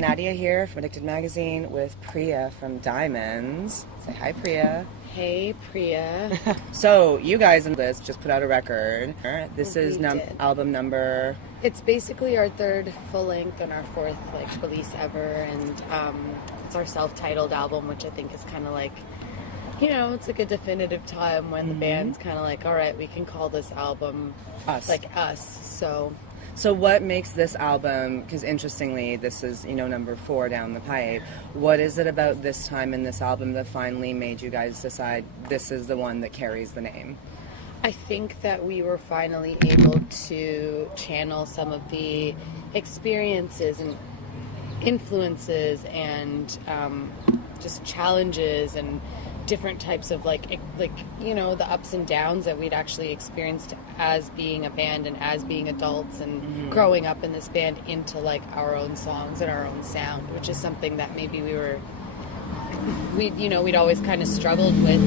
Nadia here from Addicted Magazine with Priya from Diemonds. Say hi, Priya. Hey, Priya. So, you guys in this just put out a record. This is album number... It's basically our third full length and our fourth release ever, and it's our self-titled album, which I think is kind of like, it's like a definitive time when the band's kind of like, all right, we can call this album us. So what makes this album, because interestingly, this is, number 4 down the pipe, what is it about this time in this album that finally made you guys decide this is the one that carries the name? I think that we were finally able to channel some of the experiences and influences and just challenges and different types of the ups and downs that we'd actually experienced as being a band and as being adults and growing up in this band into our own songs and our own sound, which is something that maybe we'd always kind of struggled with.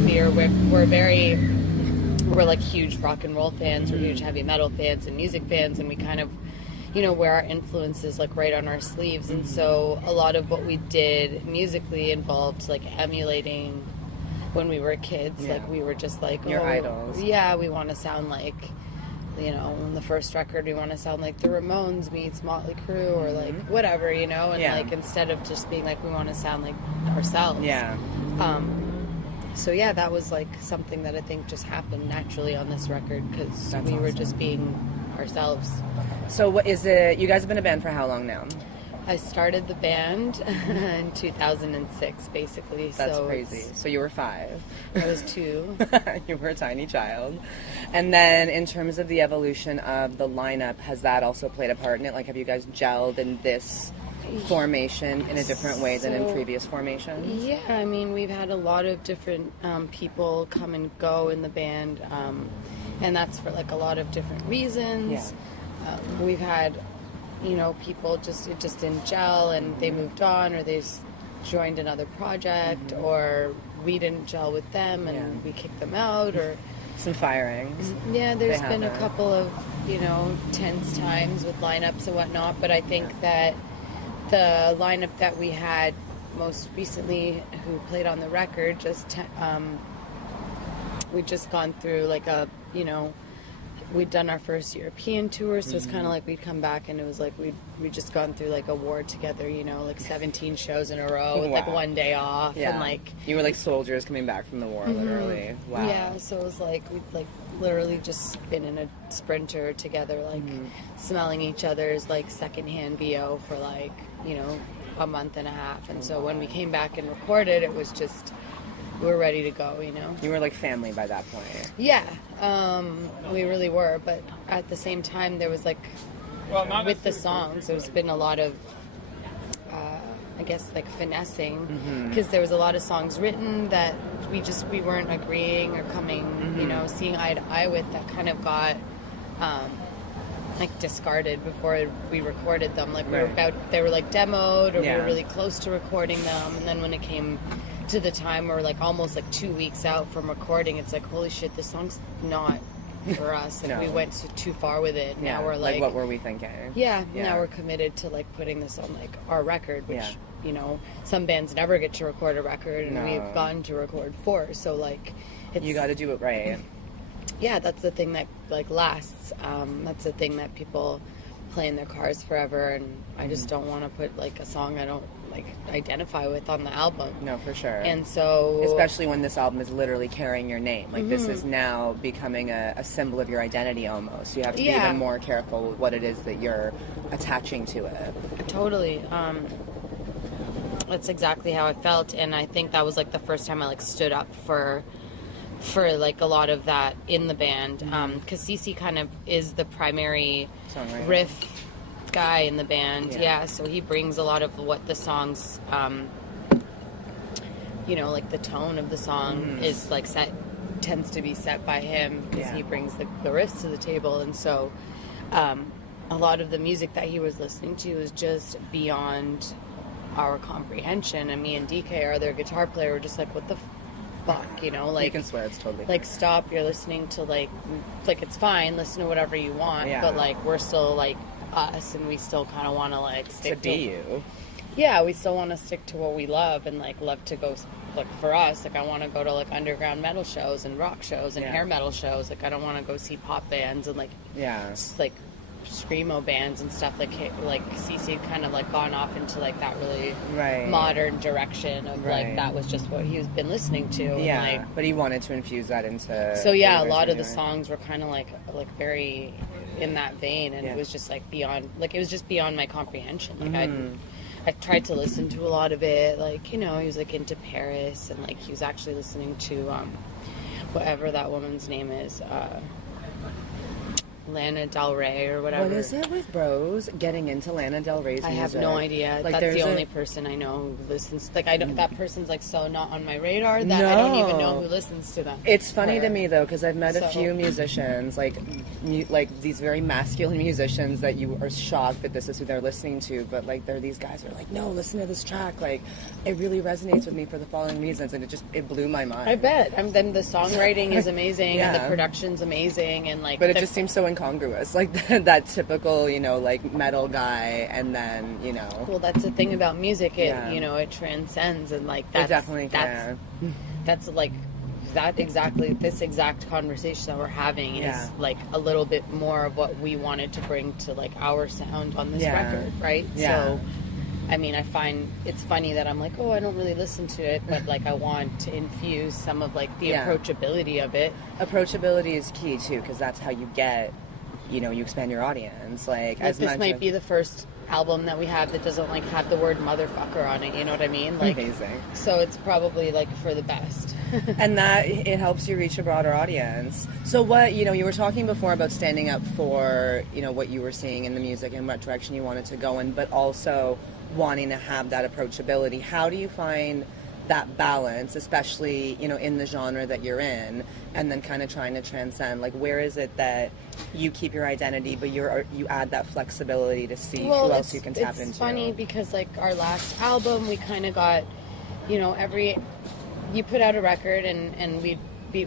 We're huge rock and roll fans, we're huge heavy metal fans and music fans, and we kind of wear our influences right on our sleeves. And so a lot of what we did musically involved emulating when we were kids. We were just your idols. Yeah, we want to sound like, in the first record we want to sound like the Ramones meets Motley Crue or whatever, and instead of just being we want to sound like ourselves. Yeah. So that was something that I think just happened naturally on this record because we were just being ourselves. So what is it? You guys have been a band for how long now? I started the band in 2006, basically. That's crazy. So you were 5. I was 2. You were a tiny child. And then in terms of the evolution of the lineup, has that also played a part in it? Have you guys gelled in this formation in a different way than in previous formations? Yeah, I mean, we've had a lot of different people come and go in the band, and that's for a lot of different reasons. Yeah. We've had people it just didn't gel and they moved on, or they joined another project, or we didn't gel with them and we kicked them out, or some firings. Yeah, there's been a couple of tense times with lineups and whatnot, but I think that the lineup that we had most recently, who played on the record, we'd just gone through we'd done our first European tour, so it's kind of we'd come back and it was we'd just gone through a war together, 17 shows in a row with one day off. Yeah. And you were soldiers coming back from the war, literally. Wow. Yeah, so it was we'd literally just been in a Sprinter together, smelling each other's secondhand BO for a month and a half. And so when we came back and recorded, it was just, we were ready to go, You were family by that point. Yeah, we really were. But at the same time, there was with the songs, there's been a lot of, I guess, finessing, because there was a lot of songs written that we weren't agreeing or coming, seeing eye to eye with, that kind of got discarded before we recorded them. They were demoed, or we were really close to recording them, and then when it came to the time we're almost 2 weeks out from recording, it's holy shit, this song's not for us. No. We went too far with it. Yeah. Now we're what were we thinking? Yeah, now we're committed to putting this on our record, which some bands never get to record a record, and we've gotten to record 4. So it's, you got to do it right. Yeah, that's the thing that lasts. That's the thing that people play in their cars forever, and I just don't want to put a song I don't identify with on the album. No, for sure. And so, especially when this album is literally carrying your name, this is now becoming a symbol of your identity almost. You have to be even more careful with what it is that you're attaching to it. Totally. That's exactly how I felt, and I think that was the first time I stood up for a lot of that in the band, because Cece kind of is the primary riff guy in the band. Yeah, so he brings a lot of what the songs, the tone of the song is tends to be set by him, because he brings the riffs to the table. And so a lot of the music that he was listening to is just beyond our comprehension, and me and DK, our other guitar player, were just what the fuck, you can swear, it's totally fine. Stop, you're listening to it's fine, listen to whatever you want, but we're still us, and we still kind of want to stay to be you. yeah, we still want to stick to what we love and like love to go. Like for us, like I want to go to like underground metal shows and rock shows and hair metal shows. Like I don't want to go see pop bands and like like screamo bands and stuff. Like CC kind of like gone off into like that really modern direction of like that was just what he's been listening to. Yeah, and, like, but he wanted to infuse that into. So yeah, a lot of the songs were kind of like very in that vein, and it was just like beyond my comprehension. Like I tried to listen to a lot of it, like, you know, he was like into Paris, and like he was actually listening to whatever that woman's name is, Lana Del Rey or whatever. What is it with bros getting into Lana Del Rey's music? I have no idea. Like, that's the only person I know who listens. Like, I don't. That person's like so not on my radar that I don't even know who listens to them. It's funny to me though, because I've met a few musicians, like these very masculine musicians that you are shocked that this is who they're listening to, but like they're these guys who are like, no, listen to this track. Like, it really resonates with me for the following reasons, and it blew my mind. I bet. Then the songwriting is amazing, and the production's amazing, and like. But it just seems so incongruous, like that typical, you know, like metal guy, and then, you know. Well, that's the thing about music. It, you know, it transcends, and like that's, it definitely can. That's like this exact conversation that we're having is like a little bit more of what we wanted to bring to like our sound on this record, right? So. I mean, I find it's funny that I'm like, oh, I don't really listen to it, but like I want to infuse some of like the approachability of it. Approachability is key too, because that's how you get, you know, you expand your audience. Like as this might be the first album that we have that doesn't like have the word motherfucker on it. You know what I mean? Like, amazing. So it's probably like for the best. And that it helps you reach a broader audience. So what, you know, you were talking before about standing up for, you know, what you were seeing in the music and what direction you wanted to go in, but also wanting to have that approachability. How do you find that balance, especially, you know, in the genre that you're in, and then kind of trying to transcend? Like, where is it that you keep your identity, but you add that flexibility to see who else you can tap into? It's funny because, like, our last album, we kind of got, you know, you put out a record, and we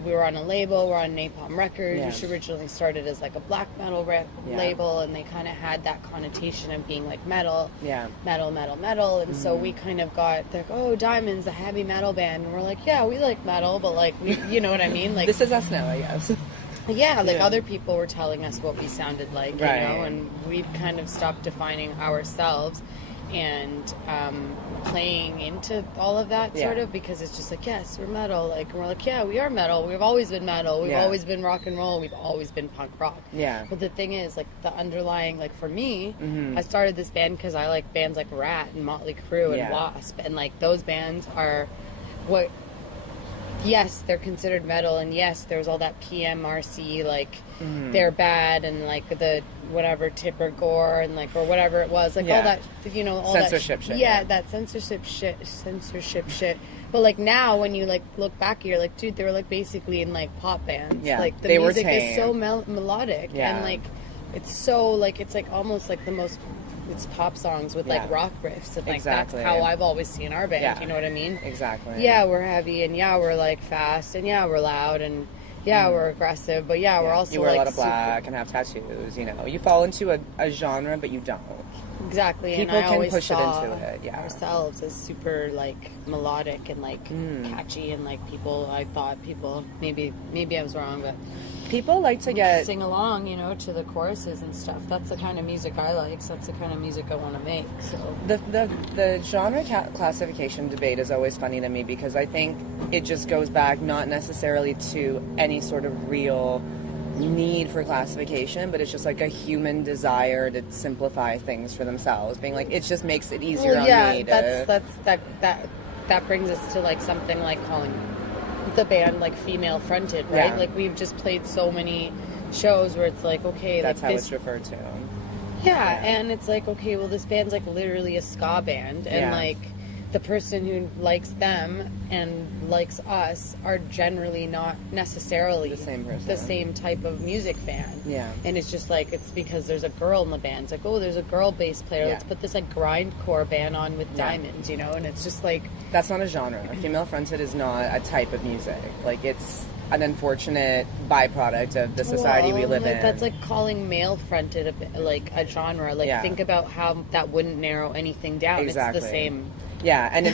were on a label, we're on Napalm Records, which originally started as like a black metal label, and they kind of had that connotation of being like metal, and so we kind of got like, oh, Diemonds, the heavy metal band, and we're like, yeah, we like metal, but like, we, you know what I mean? Like, this is us now, I guess. Yeah, like other people were telling us what we sounded like, you know, and we've kind of stopped defining ourselves and playing into all of that sort of, because it's just like, yes, we're metal, like, and we're like, yeah, we are metal, we've always been metal, we've always been rock and roll, we've always been punk rock. But the thing is, like, the underlying, like, for me, I started this band because I like bands like Rat and Motley Crue and Wasp, and like those bands are what, yes, they're considered metal, and yes, there's all that PMRC, like, they're bad, and like the whatever Tipper Gore, and like, or whatever it was, like all that, you know, all censorship that shit. That censorship shit. But like now, when you like look back, you're like, dude, they were like basically in like pop bands. Like the music is so melodic, and like it's so like, it's like almost like the most. It's pop songs with like rock riffs, and like that's how I've always seen our band. You know what I mean? Exactly. Yeah, we're heavy, and yeah, we're like fast, and yeah, we're loud, and yeah, we're aggressive, but yeah, we're also you wear like a lot of black and have tattoos. You know, you fall into a genre, but you don't. Exactly. People and I can always push it saw into it. Yeah. ourselves as super like melodic and like catchy, and like I thought people maybe I was wrong, but people like to get sing along, you know, to the choruses and stuff. That's the kind of music I like. So that's the kind of music I want to make. So the genre classification debate is always funny to me, because I think it just goes back not necessarily to any sort of real need for classification, but it's just like a human desire to simplify things for themselves, being like, it just makes it easier on me to... that brings us to like something like calling the band like female fronted, right? Like we've just played so many shows where it's like, okay, that's like how it's referred to. And it's like, okay, well, this band's like literally a ska band, and like the person who likes them and likes us are generally not necessarily the same person, the same type of music fan. And it's just like, it's because there's a girl in the band. It's like, oh, there's a girl bass player. Let's put this like grindcore band on with Diemonds, you know? And it's just like, that's not a genre. Female fronted is not a type of music. Like, it's an unfortunate byproduct of the society we live in. That's like calling male-fronted a genre. Like, think about how that wouldn't narrow anything down. Exactly. It's the same. Yeah, and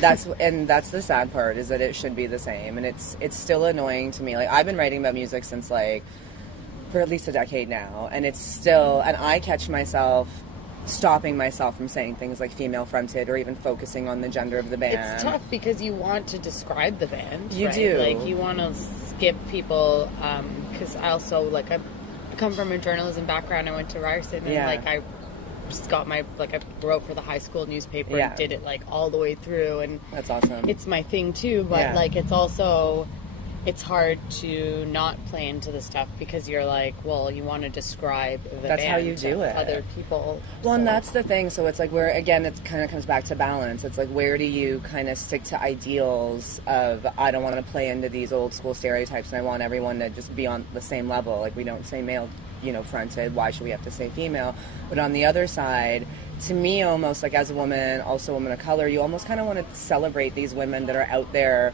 that's the sad part, is that it should be the same, and it's still annoying to me. Like, I've been writing about music since like for at least a decade now, and it's still, and I catch myself stopping myself from saying things like female fronted or even focusing on the gender of the band. It's tough because you want to describe the band. You right? do. Like, you want to skip people, because I also, like, I come from a journalism background. I went to Ryerson, and like, I just got my, like, I wrote for the high school newspaper and did it, like, all the way through, and that's awesome. It's my thing too, but like, it's also, it's hard to not play into the stuff because you're like, well, you want to describe the that's band how you do to it. Other people. Well, and that's the thing. So it's like, where again, it kind of comes back to balance. It's like, where do you kind of stick to ideals of, I don't want to play into these old school stereotypes, and I want everyone to just be on the same level. Like, we don't say male, fronted. Why should we have to say female? But on the other side, to me, almost like, as a woman, also a woman of color, you almost kind of want to celebrate these women that are out there,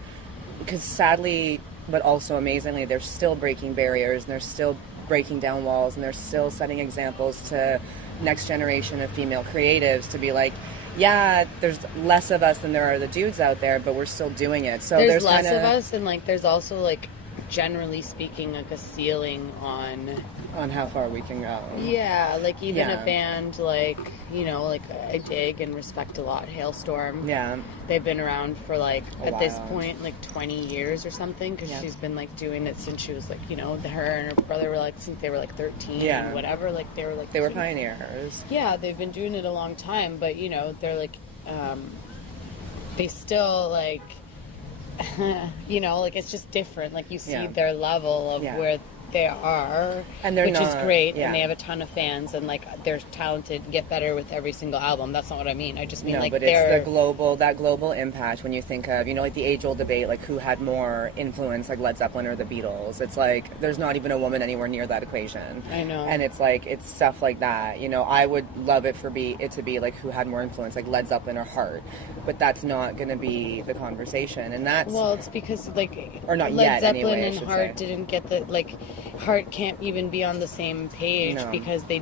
because sadly, but also amazingly, they're still breaking barriers, and they're still breaking down walls, and they're still setting examples to next generation of female creatives to be like, yeah, there's less of us than there are the dudes out there, but we're still doing it. So there's less of us, and like, there's also, like, generally speaking, like, a ceiling on how far we can go. Yeah, like, even a band like, like, I dig and respect a lot, Hailstorm. Yeah. They've been around for, like, at this while. point, like, 20 years or something, because she's been, like, doing it since she was, like, her and her brother were, like, since they were, like, 13 and whatever. Like, they were, like... They were pioneers. Yeah, they've been doing it a long time, but, they're, like, they still, like... like, it's just different. Like, you see their level of where they are, and they're which is great, and they have a ton of fans, and like, they're talented, get better with every single album. That's not what I mean. I just mean, like, but it's that global impact. When you think of, like, the age-old debate, like, who had more influence, like Led Zeppelin or the Beatles, it's like, there's not even a woman anywhere near that equation. I know. And it's like, it's stuff like that. I would love it to be like, who had more influence, like Led Zeppelin or Heart, but that's not going to be the conversation. And that's, well, it's because, like, or not Led yet Zeppelin anyway, and Heart didn't get the, like, Heart can't even be on the same page because they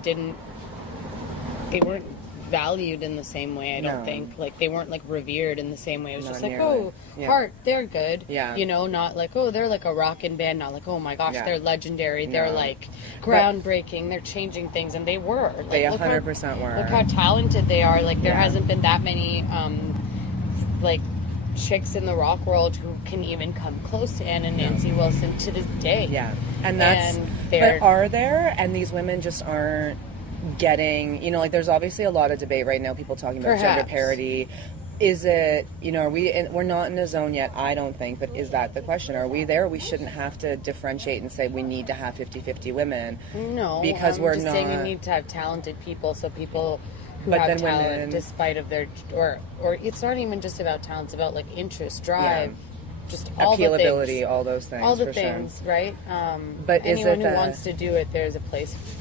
weren't valued in the same way. I don't think, like, they weren't, like, revered in the same way. It was not just like, nearly. Heart, they're good. Yeah. not like, they're like a rockin' band. Not like, oh my gosh, they're legendary. They're like groundbreaking. They're changing things, and they were. Like, they 100% were. Look how talented they are. Like, there hasn't been that many like, chicks in the rock world who can even come close to Ann and Nancy Wilson to this day. Yeah. And that's, but are there? And these women just aren't getting, like, there's obviously a lot of debate right now, people talking about gender parity. Is it, we're not in a zone yet, I don't think, but is that the question? Are we there? We shouldn't have to differentiate and say we need to have 50-50 women. No, because we're not saying we need to have talented people, so people who have talent, women, despite of their, or it's not even just about talent, it's about, like, interest, drive, just all the things, all those things, all the things, sure. Right? But anyone who wants to do it,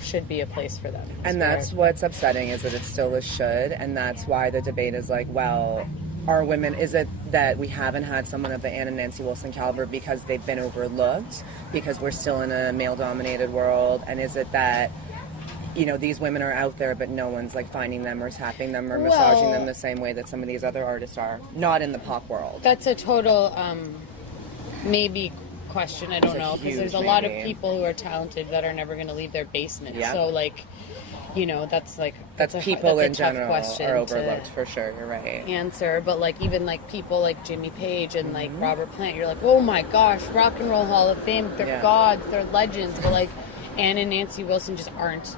should be a place for them. And that's what's upsetting, is that it's still a should, and that's why the debate is like, well, are women, is it that we haven't had someone of the Ann and Nancy Wilson caliber because they've been overlooked, because we're still in a male-dominated world, and is it that these women are out there, but no one's, like, finding them or tapping them or massaging them the same way that some of these other artists are, not in the pop world? That's a total maybe question. I don't know, because there's a lot of people who are talented that are never going to leave their basement. Yeah. So, like, that's people in a tough general question are overlooked, for sure. You're right. Answer, but, like, even, like, people like Jimmy Page and like Robert Plant, you're like, oh my gosh, Rock and Roll Hall of Fame, they're gods, they're legends, but, like, Ann and Nancy Wilson just aren't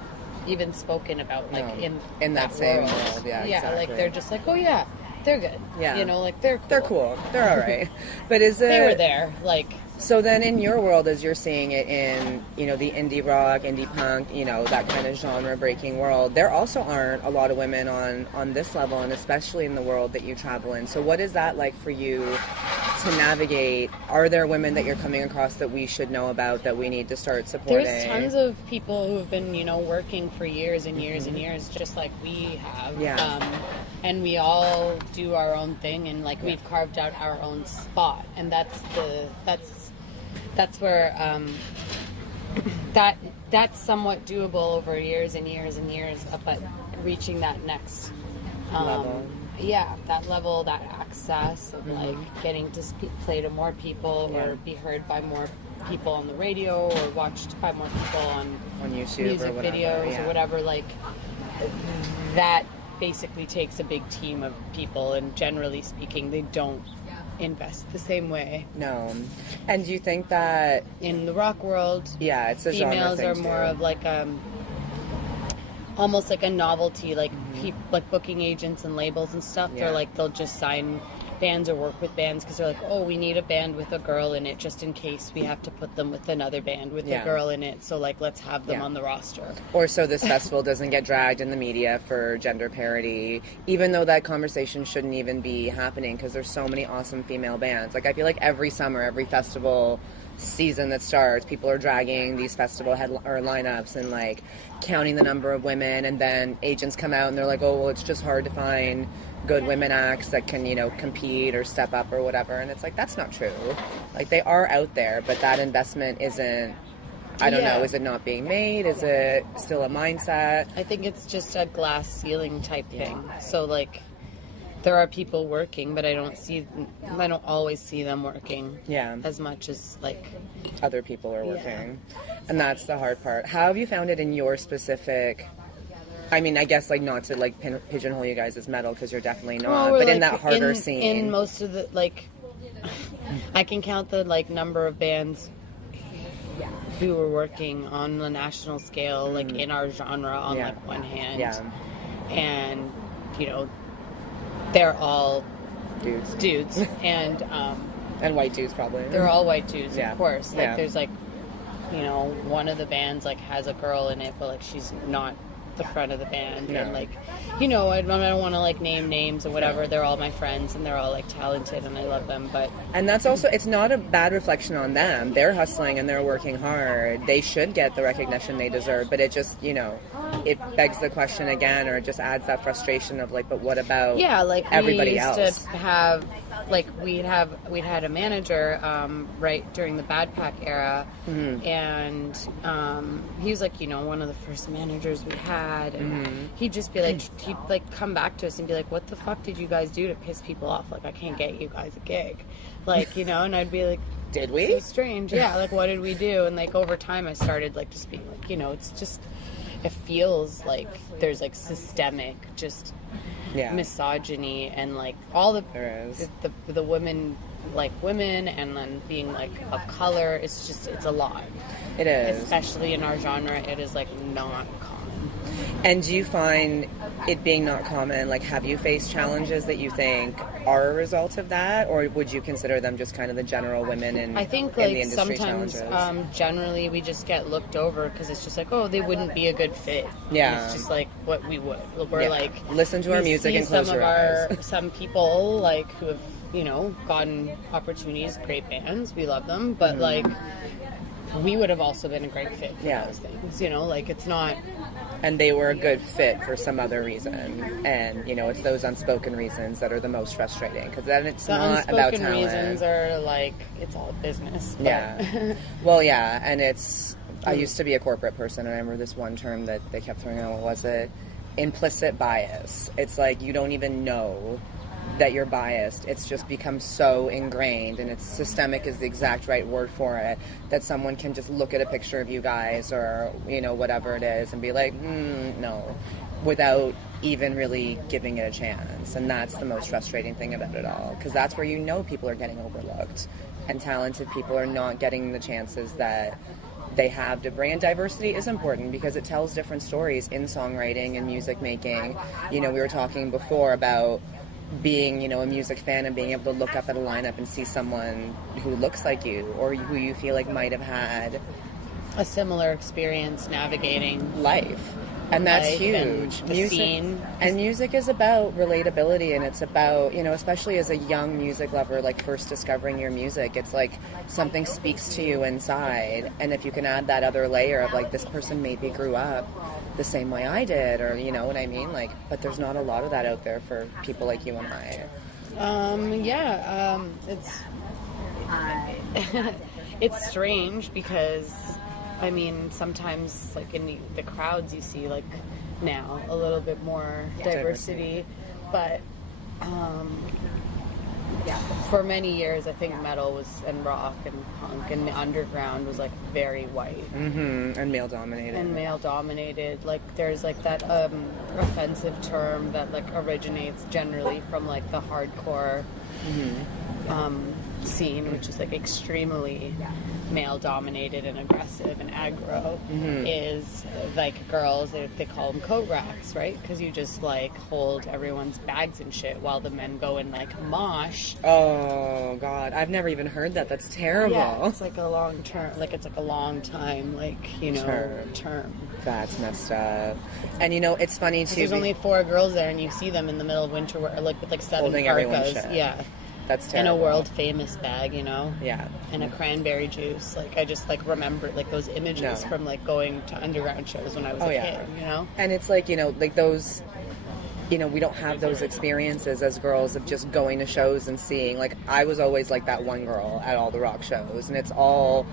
even spoken about, like, in that same world. Yeah, exactly. Like, they're just like, oh yeah, they're good. Yeah, like, they're cool. They're cool. They're all right. But is it? They were there, like. So then, in your world, as you're seeing it in, the indie rock, indie punk, that kind of genre-breaking world, there also aren't a lot of women on this level, and especially in the world that you travel in. So what is that like for you to navigate? Are there women that you're coming across that we should know about, that we need to start supporting? There's tons of people who have been, working for years and years and years, just like we have. Yeah. And we all do our own thing, and, like, we've carved out our own spot, and that's that's where that's somewhat doable over years and years and years, but reaching that next level. Yeah, that level, that access of like getting to play to more people or be heard by more people on the radio or watched by more people on YouTube music or whatever, videos or whatever, like that basically takes a big team of people, and generally speaking they don't invest the same way. No. And do you think that in the rock world, it's a genre females thing are more too. of like almost like a novelty, like like booking agents and labels and stuff. They're like, they'll just sign bands or work with bands because they're like, oh, we need a band with a girl in it just in case we have to put them with another band with a girl in it, so like let's have them on the roster. Or so this festival doesn't get dragged in the media for gender parity, even though that conversation shouldn't even be happening because there's so many awesome female bands. Like I feel like every summer, every festival season that starts, people are dragging these festival or lineups and like counting the number of women, and then agents come out and they're like, oh well, it's just hard to find good women acts that can, you know, compete or step up or whatever. And it's like, that's not true. Like they are out there, but that investment isn't, I don't know, is it not being made? Is it still a mindset? I think it's just a glass ceiling type thing. So like there are people working, but I don't always see them working as much as like other people are working. And that's the hard part. How have you found it in your specific, I mean, I guess like not to like pigeonhole you guys as metal because you're definitely not, but like, in that harder scene. In most of the, like, I can count the like number of bands who were working on the national scale, like in our genre on like one hand. And, you know, they're all dudes. And white dudes probably. They're all white dudes, of course. Like there's like, you know, one of the bands like has a girl in it, but like she's not the front of the band. And like, you know, I don't want to like name names or whatever. They're all my friends and they're all like talented and I love them, but and that's also, it's not a bad reflection on them. They're hustling and they're working hard. They should get the recognition they deserve, but it just, you know, it begs the question again, or it just adds that frustration of like, but what about like everybody we used else? To have like we'd had a manager right during the Bad Pack era, and he was like, you know, one of the first managers we had, and he'd just be like, he'd like come back to us and be like, what the fuck did you guys do to piss people off? Like, I can't get you guys a gig, like, you know. And I'd be like, did we? So strange. Like, what did we do? And like over time I started like just being like, you know, it's just, it feels like there's like systemic just misogyny and like all the women, like women, and then being like of color. It's just, it's a lot. It is, especially in our genre. It is like not common. And do you find it being not common, like have you faced challenges that you think are a result of that, or would you consider them just kind of the general women in, I think in like the industry sometimes generally we just get looked over because it's just like, oh, they wouldn't be a good fit. And it's just like what we would. We're like, listen to our music and close your eyes. Some people like who have, you know, gotten opportunities, great bands, we love them, but like we would have also been a great fit for those things, you know, like it's not. And they were a good fit for some other reason, and you know, it's those unspoken reasons that are the most frustrating, because then it's not about talent. Unspoken reasons are like, it's all business. But. Well, and it's. I used to be a corporate person, and I remember this one term that they kept throwing out. What was it? Implicit bias. It's like you don't even know that you're biased. It's just become so ingrained, and it's systemic is the exact right word for it, that someone can just look at a picture of you guys or, you know, whatever it is and be like, no, without even really giving it a chance. And that's the most frustrating thing about it all, because that's where you know people are getting overlooked and talented people are not getting the chances that they have to bring. And diversity is important because it tells different stories in songwriting and music making. You know, we were talking before about being, you know, a music fan and being able to look up at a lineup and see someone who looks like you or who you feel like might have had a similar experience navigating life. And that's huge. Music is about relatability, and it's about, you know, especially as a young music lover, like first discovering your music, it's like something speaks to you inside. And if you can add that other layer of like, this person maybe grew up the same way I did, or you know what I mean? Like, but there's not a lot of that out there for people like you and I. It's it's strange because, I mean, sometimes, like, in the crowds you see, like, now, a little bit more diversity. But, yeah, for many years, I think metal was, and rock and punk and the underground was, like, very white. Mm-hmm. And male-dominated. And male-dominated. Like, there's, like, that offensive term that, like, originates generally from, like, the hardcore scene, which is, like, extremely male-dominated and aggressive and aggro, is, like, girls, they call them coat racks, right? Because you just, like, hold everyone's bags and shit while the men go and, like, mosh. Oh, God. I've never even heard that. That's terrible. Yeah, it's, like, a long term, like, it's, like, a long time, like, you know, term. That's messed up. And, you know, it's funny, too. There's only 4 girls there, and you see them in the middle of winter, like, with, like, 7 holding parkas. Shit. Yeah. That's terrible. In a world famous bag, you know? Yeah. And a cranberry juice. Like, I just, like, remember, like, those images from, like, going to underground shows when I was a kid, you know? And it's like, you know, like those, you know, we don't have those experiences as girls of just going to shows and seeing. Like, I was always, like, that one girl at all the rock shows. And it's all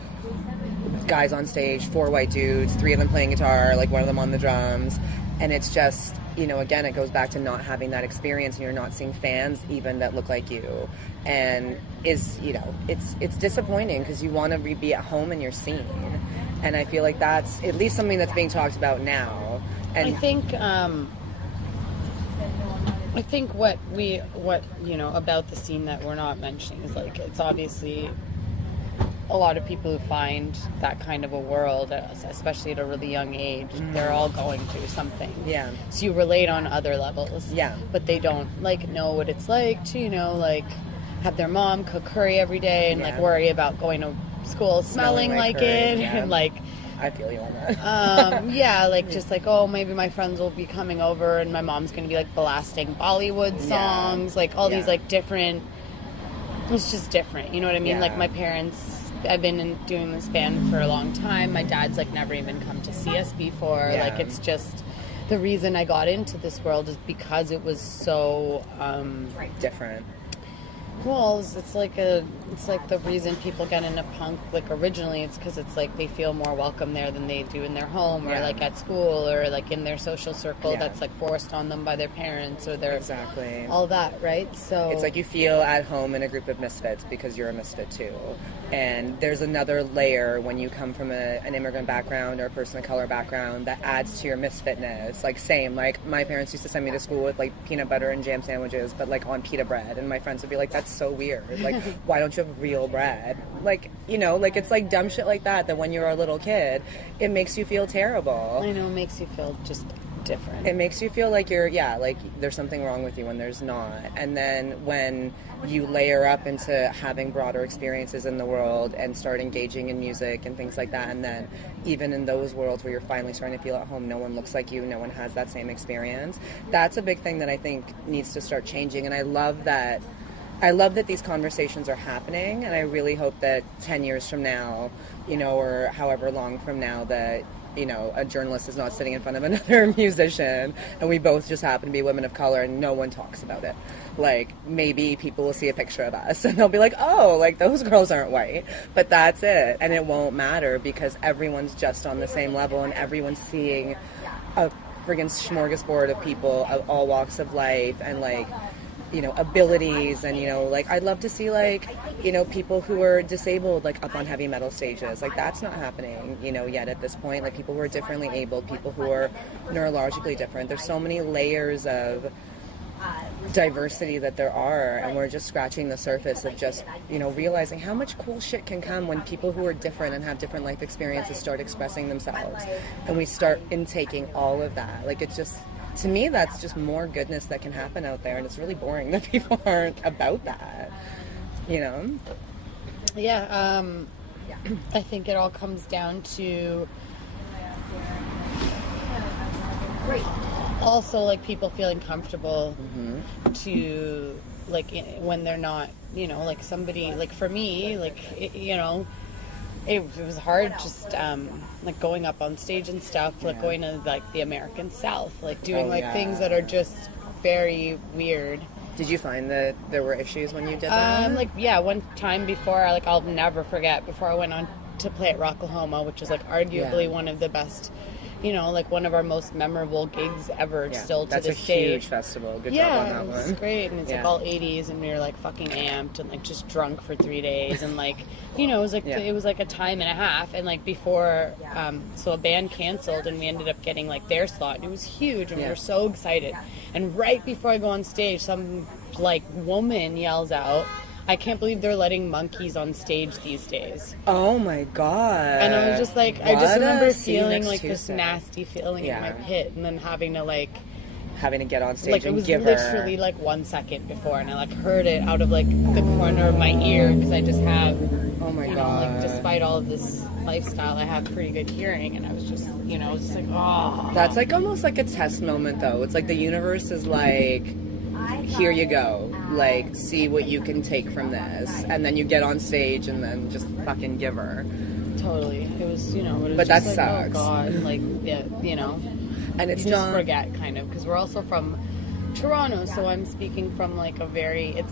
guys on stage, 4 white dudes, 3 of them playing guitar, like, one of them on the drums. And it's just, you know, again, it goes back to not having that experience, and you're not seeing fans even that look like you, and is, you know, it's disappointing because you want to be at home in your scene, and I feel like that's at least something that's being talked about now. And I think what you know about the scene that we're not mentioning is, like, it's obviously a lot of people who find that kind of a world, especially at a really young age, they're all going through something. Yeah. So you relate on other levels. Yeah. But they don't, like, know what it's like to, you know, like, have their mom cook curry every day and, like, worry about going to school smelling like curry, it. Yeah. And, like... I feel you on that. Yeah, like, just like, oh, maybe my friends will be coming over and my mom's going to be, like, blasting Bollywood songs. Like, all these, like, different... It's just different. You know what I mean? Yeah. Like, my parents... I've been doing this band for a long time. My dad's, like, never even come to see us before. Yeah. Like, it's just... The reason I got into this world is because it was so... different. Well, it's like the reason people get into punk, like, originally, it's because it's like they feel more welcome there than they do in their home or like at school or like in their social circle that's like forced on them by their parents or their all that, right? So it's like you feel at home in a group of misfits because you're a misfit too. And there's another layer when you come from an immigrant background or a person of color background that adds to your misfitness. Like, same, like, my parents used to send me to school with, like, peanut butter and jam sandwiches, but, like, on pita bread. And my friends would be like, that's so weird. Like, why don't you have real bread? Like, you know, like, it's, like, dumb shit like that when you're a little kid, it makes you feel terrible. I know, it makes you feel just different. It makes you feel like you're, like, there's something wrong with you when there's not. And then when you layer up into having broader experiences in the world and start engaging in music and things like that, and then even in those worlds where you're finally starting to feel at home, no one looks like you, no one has that same experience, that's a big thing that I think needs to start changing. And I love that these conversations are happening, and I really hope that 10 years from now, you know, or however long from now, that, you know, a journalist is not sitting in front of another musician and we both just happen to be women of color and no one talks about it. Like, maybe people will see a picture of us and they'll be like, oh, like, those girls aren't white, but that's it. And it won't matter because everyone's just on the same level and everyone's seeing a friggin' smorgasbord of people of all walks of life and, like, you know, abilities. And, you know, like, I'd love to see, like, you know, people who are disabled, like, up on heavy metal stages. Like, that's not happening, you know, yet at this point. Like, people who are differently abled, people who are neurologically different. There's so many layers of diversity that there are, and we're just scratching the surface of just, you know, realizing how much cool shit can come when people who are different and have different life experiences start expressing themselves, and we start intaking all of that. Like, it's just, to me, that's just more goodness that can happen out there, and it's really boring that people aren't about that, you know? Yeah, I think it all comes down to also, like, people feeling comfortable to, like, when they're not, you know, like, somebody, like, for me, like, you know, it was hard just, like, going up on stage and stuff, like, going to, like, the American South, like, doing, things that are just very weird Did you find that there were issues when you did that? Like, yeah, one time before, like, I'll never forget, before I went on to play at Rocklahoma, which is, like, arguably one of the best, you know, like, one of our most memorable gigs ever still to this day. That's a huge festival. Good job on that one. Yeah, it's great, and it's, like, all 80s, and we were, like, fucking amped and, like, just drunk for 3 days, and, like, you know, it was, like, it was, like, a time and a half, and, like, before, so a band canceled, and we ended up getting, like, their slot, and it was huge, and we were so excited, and right before I go on stage, some, like, woman yells out, I can't believe they're letting monkeys on stage these days. Oh my god. And I was just like, I just remember feeling like this nasty feeling in my pit, and then having to get on stage like, and it was give literally like 1 second before, and I like heard it out of like the corner of my ear, because I just have, oh my you god, know, like, despite all of this lifestyle, I have pretty good hearing, and I was just, you know, just like, oh. That's like almost like a test moment though. It's like the universe is like, here you go, like, see what you can take from this, and then you get on stage and then just fucking give her. Totally. It was, you know, it was but just that like, sucks. Oh god, like, yeah, you know, and it's you just not forget, kind of, because we're also from Toronto, so I'm speaking from like a very,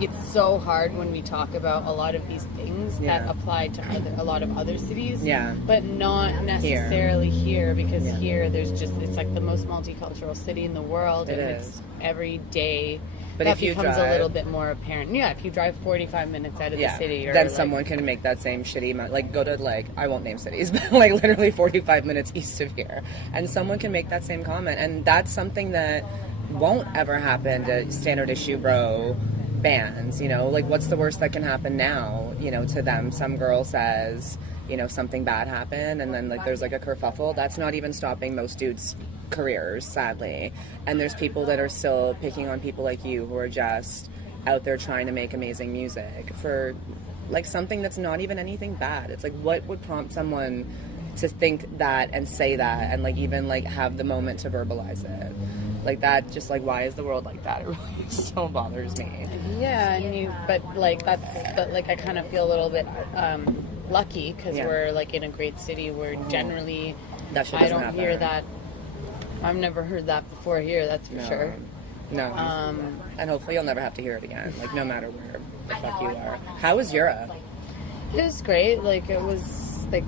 it's so hard when we talk about a lot of these things that apply to a lot of other cities, but not necessarily here, because here there's just, it's like the most multicultural city in the world, and it's every day. But that becomes a little bit more apparent. Yeah, if you drive 45 minutes out of the city, or then like, someone can make that same shitty amount, like go to, like, I won't name cities, but like literally 45 minutes east of here, and someone can make that same comment, and that's something that won't ever happen to standard issue bro bands, you know, like, what's the worst that can happen now, you know, to them? Some girl says, you know, something bad happened, and then like there's like a kerfuffle. That's not even stopping most dudes' careers, sadly. And there's people that are still picking on people like you, who are just out there trying to make amazing music for like something that's not even anything bad. It's like, what would prompt someone to think that and say that, and like even like have the moment to verbalize it? Like, that, just like, why is the world like that? It really still bothers me. Yeah, and but like I kind of feel a little bit lucky, because we're like in a great city where generally I don't hear that. I've never heard that before here, that's for sure. No. And hopefully you'll never have to hear it again, like, no matter where the fuck you are. How was Europe? It was great. Like, it was like,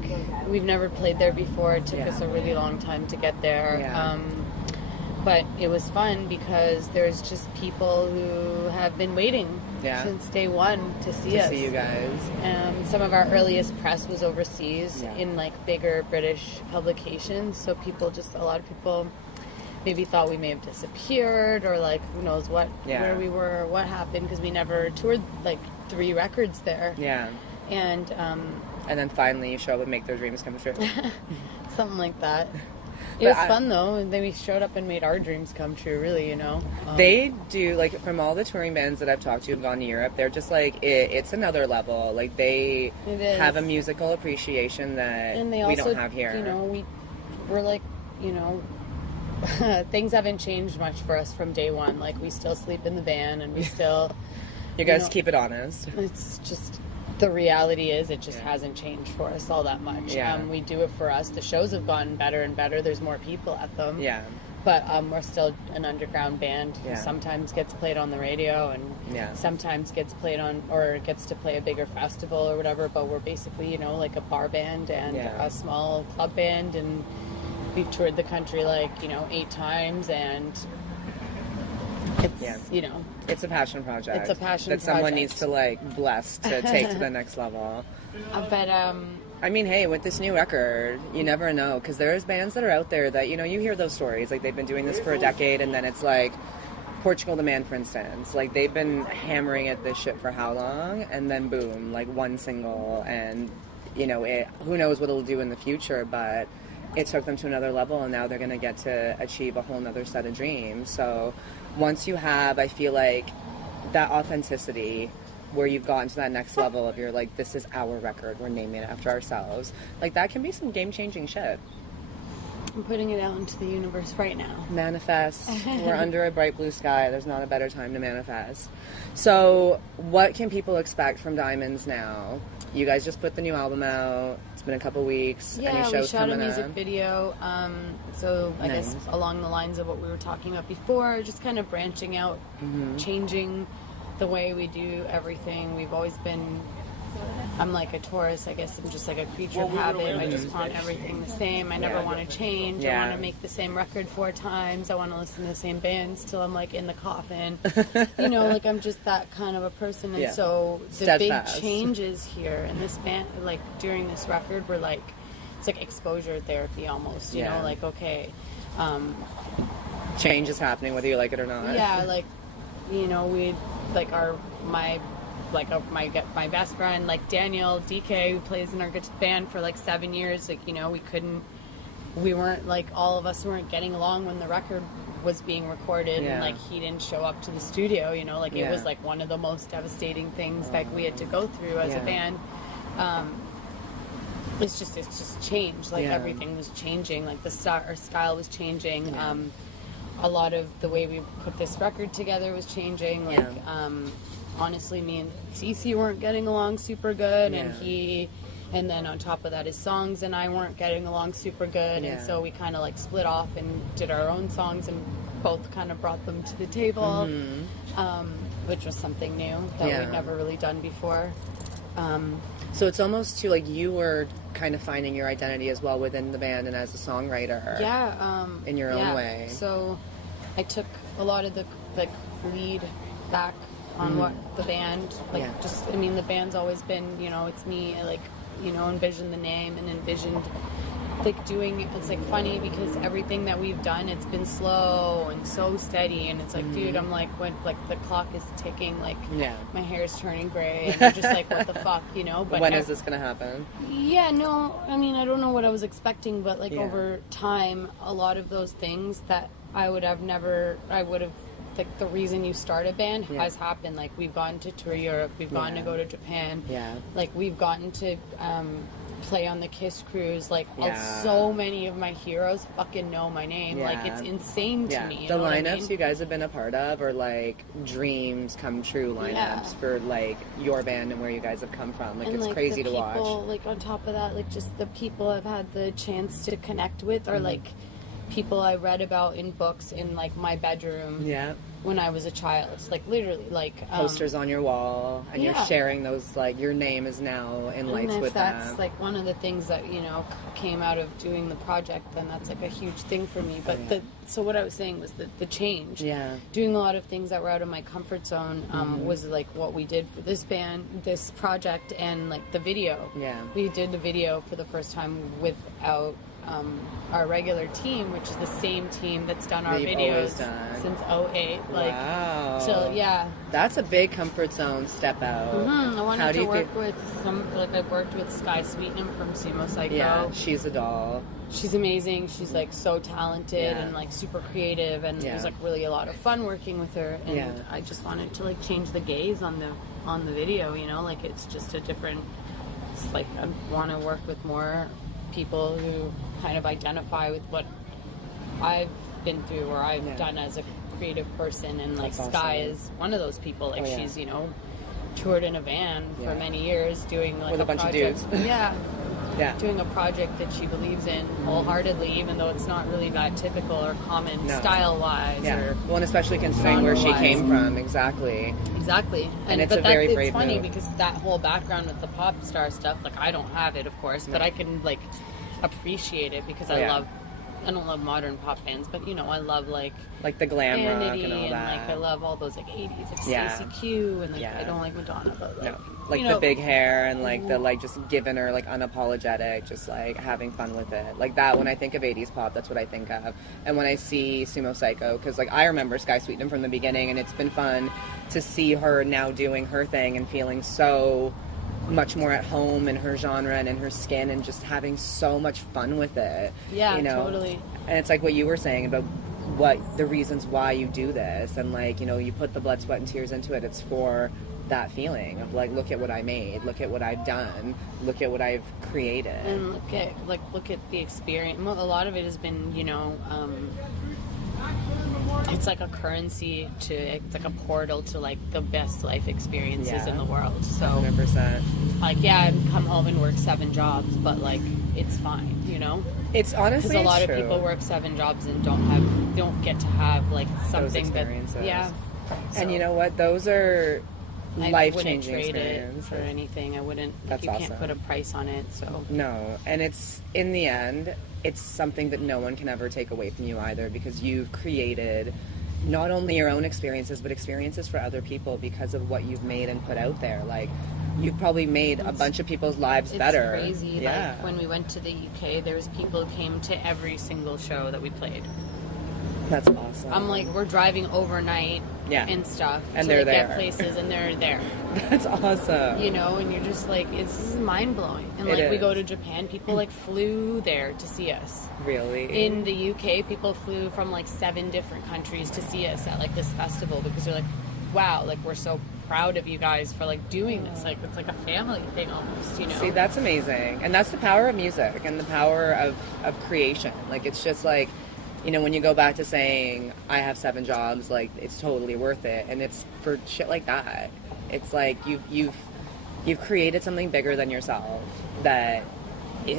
we've never played there before. It took us a really long time to get there. But it was fun, because there's just people who have been waiting since day one to see us. To see you guys. Some of our earliest press was overseas in like bigger British publications. So a lot of people maybe thought we may have disappeared, or like, who knows where we were, or what happened, because we never toured like 3 records there. Yeah. And then finally you show up and make their dreams come true. Something like that. It was fun, though. Then we showed up and made our dreams come true, really, you know? They do, like, from all the touring bands that I've talked to who've gone to Europe, they're just, like, it's another level. Like, they have a musical appreciation that we don't have here. You know, we're, like, you know, things haven't changed much for us from day one. Like, we still sleep in the van, and we still... you guys keep it honest. It's just... The reality is, it just hasn't changed for us all that much. We do it for us. The shows have gotten better and better. There's more people at them. Yeah. But we're still an underground band who sometimes gets played on the radio, and sometimes gets played on, or gets to play a bigger festival or whatever. But we're basically, you know, like a bar band and a small club band, and we've toured the country like, you know, 8 times, and it's, you know, it's a passion project. It's a passion that project. Someone needs to, like, bless to take to the next level. But, I mean, hey, with this new record, you never know, because there's bands that are out there that, you know, you hear those stories, like, they've been doing this for a decade, and then it's like, Portugal the Man, for instance, like, they've been hammering at this shit for how long, and then boom, like, one single, and, you know, who knows what it'll do in the future, but it took them to another level, and now they're going to get to achieve a whole nother set of dreams. So once you have, I feel like, that authenticity where you've gotten to that next level of, you're like, this is our record, we're naming it after ourselves, like, that can be some game-changing shit. I'm putting it out into the universe right now. Manifest. We're under a bright blue sky. There's not a better time to manifest. So what can people expect from Diemonds now? you guys just put the new album out. It's been a couple weeks. Yeah, Any shows we shot a coming music up? video. So I Nice. guess along the lines of what we were talking about before, just kind of branching out, changing the way we do everything. We've always been, I'm like a Taurus, I guess I'm just like a creature of habit. I just want everything the same. I never want to change. I want to make the same record 4 times. I want to listen to the same bands till I'm like in the coffin. You know, like I'm just that kind of a person. And so the Steadfast. big changes here in this band, like during this record, were like, it's like exposure therapy almost, you know, like, okay. Change is happening whether you like it or not. Yeah, like, you know, we, like my best friend, like Daniel DK, who plays in our band for like 7 years, like, you know, we weren't like, all of us weren't getting along when the record was being recorded, and like he didn't show up to the studio, you know, like it was like one of the most devastating things that we had to go through as a band. It's just changed, like everything was changing, like our style was changing. A lot of the way we put this record together was changing, like honestly, me and Cece weren't getting along super good, and then on top of that, his songs and I weren't getting along super good, and so we kind of like split off and did our own songs, and both kind of brought them to the table, which was something new that we'd never really done before. So it's almost too like you were kind of finding your identity as well within the band and as a songwriter. In your own way. So I took a lot of the like lead back on what the band, like just, I mean, the band's always been, you know, it's me. I like, you know, envisioned the name and envisioned like doing, it's like funny because everything that we've done, it's been slow and so steady, and it's like, dude, I'm like, when like the clock is ticking, like my hair is turning gray, and I'm just like, what the fuck, you know? But when is this gonna happen? Yeah, no, I mean, I don't know what I was expecting, but like over time, a lot of those things that I would have, like the reason you start a band has happened. Like we've gotten to tour Europe, we've gotten to go to Japan, like we've gotten to play on the Kiss cruise, like so many of my heroes fucking know my name, like it's insane to me. The lineups you guys have been a part of are like dreams come true lineups for like your band and where you guys have come from, like, and it's like crazy to watch. Like on top of that, like just the people I've had the chance to connect with are like people I read about in books in like my bedroom when I was a child, like literally, like posters on your wall, and you're sharing those, like your name is now in lights with them. That's like one of the things that, you know, came out of doing the project, then that's like a huge thing for me. But so what I was saying was the change, doing a lot of things that were out of my comfort zone was like what we did for this band, this project, and like the video. We did the video for the first time without our regular team, which is the same team that's done our videos since 2008. Like, so that's a big comfort zone step out. I wanted to work with I've worked with Sky Sweetnam from Sumo Psycho. Yeah, she's a doll. She's amazing. She's like so talented and like super creative, and it was like really a lot of fun working with her. And I just wanted to like change the gaze on the video, you know, like it's just a different. It's like I want to work with more people who kind of identify with what I've been through or I've done as a creative person, and like that's Sky is one of those people. Like she's, you know, toured in a van for many years doing like with a bunch project. of dudes. Doing a project that she believes in wholeheartedly, even though it's not really that typical or common style wise. Well, and especially considering where she came from. Exactly. And it's very brave. It's funny because that whole background with the pop star stuff, like I don't have it, of course, but I can like appreciate it because I don't love modern pop bands, but you know, I love like the glam Vanity rock and all that. Like I love all those like 80s, like Stacey Q, and like I don't like Madonna, but like like the big hair and like the like just giving her like unapologetic, just like having fun with it. Like that, when I think of 80s pop, that's what I think of. And when I see Sumo Psycho, because like I remember Sky Sweetnam from the beginning, and it's been fun to see her now doing her thing and feeling so much more at home in her genre and in her skin, and just having so much fun with it. Yeah, you know? Totally. And it's like what you were saying about what the reasons why you do this, and like, you know, you put the blood, sweat, and tears into it. It's for that feeling of like, look at what I made, look at what I've done, look at what I've created, and look at the experience. A lot of it has been, you know, it's like a currency it's like a portal to like the best life experiences in the world. So 100%. like, yeah, I come home and work 7 jobs, but like it's fine, you know. It's honestly because a lot true. of people work 7 jobs and don't get to have like something that And you know what? Those are life-changing trade experiences. it for anything. I wouldn't. That's you awesome. Can't put a price on it. So no, and it's in the end, it's something that no one can ever take away from you either, because you've created not only your own experiences but experiences for other people because of what you've made and put out there. Like, you've probably made a bunch of people's lives better. It's crazy. Like when we went to the UK, there was people who came to every single show that we played. That's awesome. I'm like, we're driving overnight and stuff and to they're get there. places, and they're there. That's awesome. You know, and you're just like, this is mind blowing. And like, we go to Japan, people like flew there to see us. Really? In the UK, people flew from like 7 different countries to see us at like this festival, because they're like, wow, like we're so proud of you guys for like doing this. Like, it's like a family thing almost, you know. See, that's amazing. And that's the power of music and the power of creation. Like, it's just like, you know, when you go back to saying I have 7 jobs, like, it's totally worth it. And it's for shit like that. It's like you've created something bigger than yourself, that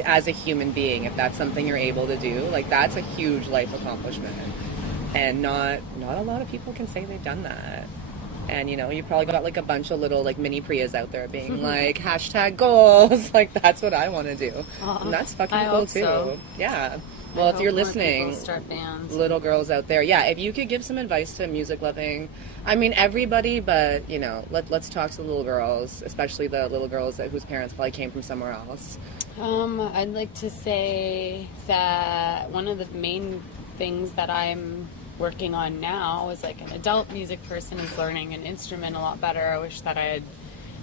as a human being, if that's something you're able to do, like, that's a huge life accomplishment. And not a lot of people can say they've done that. And, you know, you probably got like a bunch of little like mini Priyas out there being like #goals. Like, that's what I want to do. And that's fucking cool too. So. Yeah. Well, if you're listening, start bands. Little girls out there, yeah, if you could give some advice to music loving, I mean everybody, but you know, let's talk to the little girls, especially the little girls whose parents probably came from somewhere else. I'd like to say that one of the main things that I'm working on now as like an adult music person is learning an instrument a lot better. I wish that I had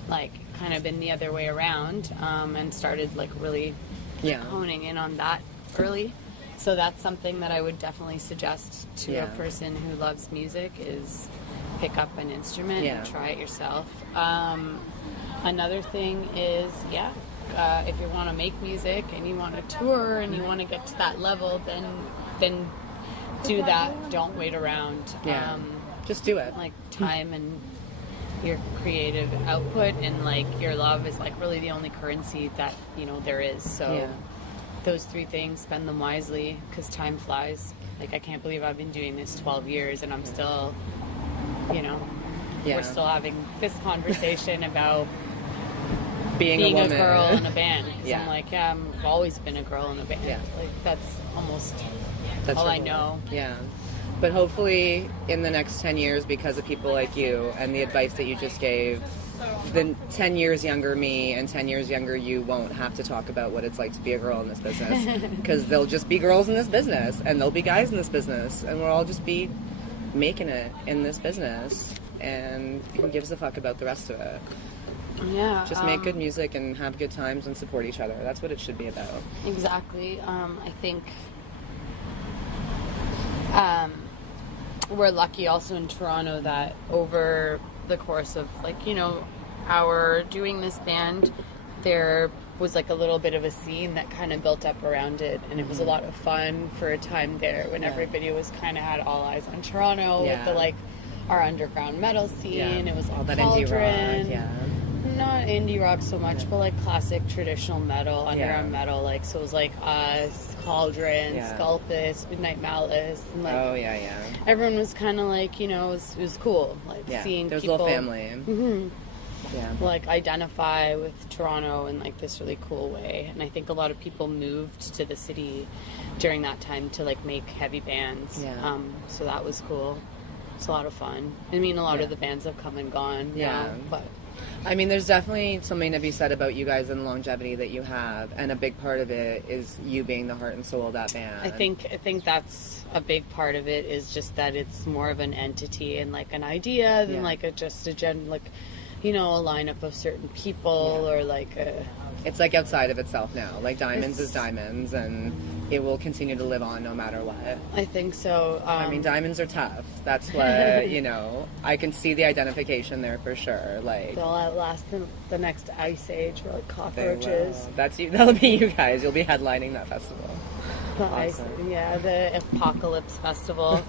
like kind of been the other way around, and started like really honing in on that early. So that's something that I would definitely suggest to a person who loves music, is pick up an instrument and try it yourself. Another thing is, if you want to make music and you want to tour and you want to get to that level, then do that. Don't wait around. Just do it. Like, time and your creative output and like your love is like really the only currency that, you know, there is. So those 3 things, spend them wisely, because time flies. Like, I can't believe I've been doing this 12 years and I'm still, you know, we're still having this conversation about being a girl in a band. I'm like, I've always been a girl in a band. Like, that's almost all I know. Yeah. But hopefully in the next 10 years, because of people like you and the advice that you just gave, the 10 years younger me and 10 years younger you won't have to talk about what it's like to be a girl in this business, because there'll just be girls in this business and there'll be guys in this business, and we'll all just be making it in this business, and who gives a fuck about the rest of it? Just make good music and have good times and support each other. That's what it should be about. Exactly. I think we're lucky also in Toronto that over the course of, like, you know, our doing this band, there was like a little bit of a scene that kind of built up around it, and it was a lot of fun for a time there when everybody was kind of had all eyes on Toronto with the like our underground metal scene. It was all that Cauldron, indie rock, not indie rock so much, but like classic traditional metal, underground metal. Like, so it was like us, Cauldron, Skullfist, Midnight Malice, and like everyone was kind of like, you know, it was cool, like seeing there was people, a little family. like identify with Toronto in like this really cool way. And I think a lot of people moved to the city during that time to like make heavy bands. So that was cool. It's a lot of fun. I mean, a lot of the bands have come and gone now, but I mean, there's definitely something to be said about you guys and the longevity that you have, and a big part of it is you being the heart and soul of that band. I think that's a big part of it, is just that it's more of an entity and like an idea than like just a like, you know, a lineup of certain people or like a... It's like outside of itself now. Like, Diemonds is Diemonds, and it will continue to live on no matter what. I think so. I mean, Diemonds are tough. That's what, you know, I can see the identification there for sure. Like, they'll outlast the next ice age, or like cockroaches. That's you. That'll be you guys. You'll be headlining that festival. The ice, the Apocalypse Festival.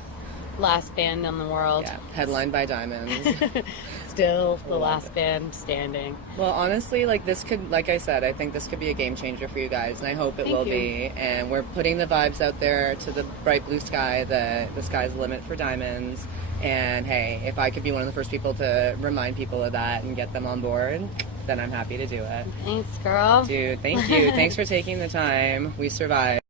last band in the world. Yeah, headlined by Diemonds. Still the last band standing. Well, honestly, like this could, like I said, I think this could be a game changer for you guys, and I hope it will be. And we're putting the vibes out there to the bright blue sky. The sky's the limit for Diemonds. And hey, if I could be one of the first people to remind people of that and get them on board, then I'm happy to do it. Thanks, girl. Dude, thank you. Thanks for taking the time. We survived.